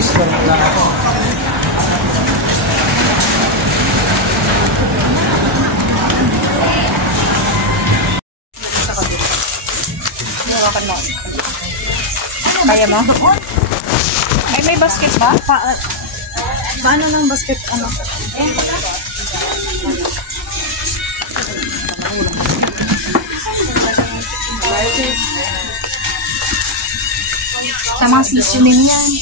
oyster mo lang ako. Kaya mo? Ay, may basket ba? Paano ng basket? Ano? Sa mga seasoning yan.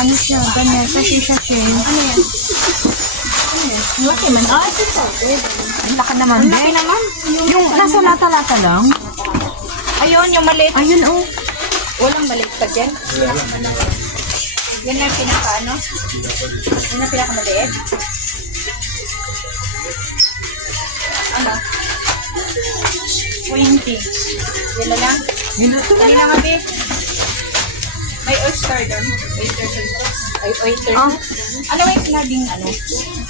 Ano siya? Ganyan. Sashi-sashi. Ano yan? Laki man. Ito powder. Ang laki naman. Ang laki naman. Yung nasa lata-lata lang. Ayun, yung maliit. Ayun, oh. Walang maliit pa dyan. Yan ang pinaka, ano? Yan ang pinaka maliit. Ano? 20. Yan na lang. Hindi na nga, be. May oyster doon. Oyster sauce. Ay, oyster sauce. Ano ba yung sinabing, ano?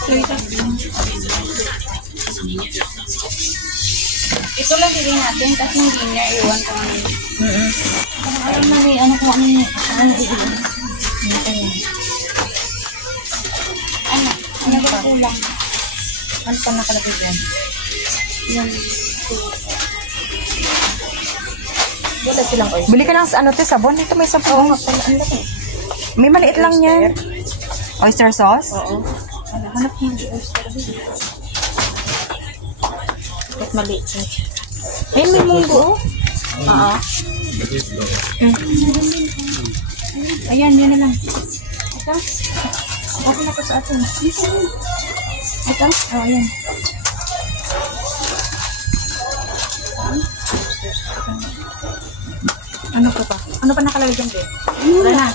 Soy sauce din. Ito lang din natin kasi hindi niya iwan kung ano. Alam na may ano kung ano yung Ano ba kulang? Ano pa nakalagay dyan? Wala silang oyster. Bili ka ng ano to, sabon. Ito may sabon. May maliit lang yan. Oyster sauce? Oo. Hanap mo yung oyster. At maliit. Ay, may munggo. Oo. Ayan, yan na lang. Ito. Ako na po sa atin. Ito. Oh, ayan. Ano pa pa? Ano pa nakalagay dyan, be? Wala na.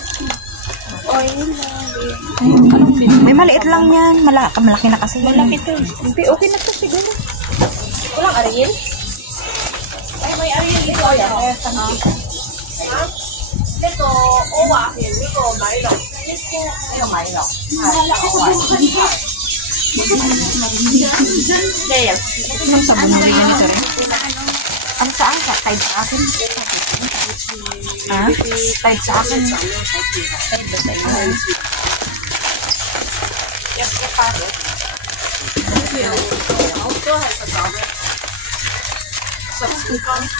May maliit lang yan. Malaki na kasi. Malaki to. Okay na to siguro. Walang Ariel? Ay, may Ariel dito. Ayan. Dito, owa. Dito, Milo. Ayun, Milo. Dale. Yung sabon na rin yan ito rin. Ano saan? Tide sa akin? Ha? Tide sa akin? Tide ba sa inyo? Yes, pare. Also has a problem. Subscribe.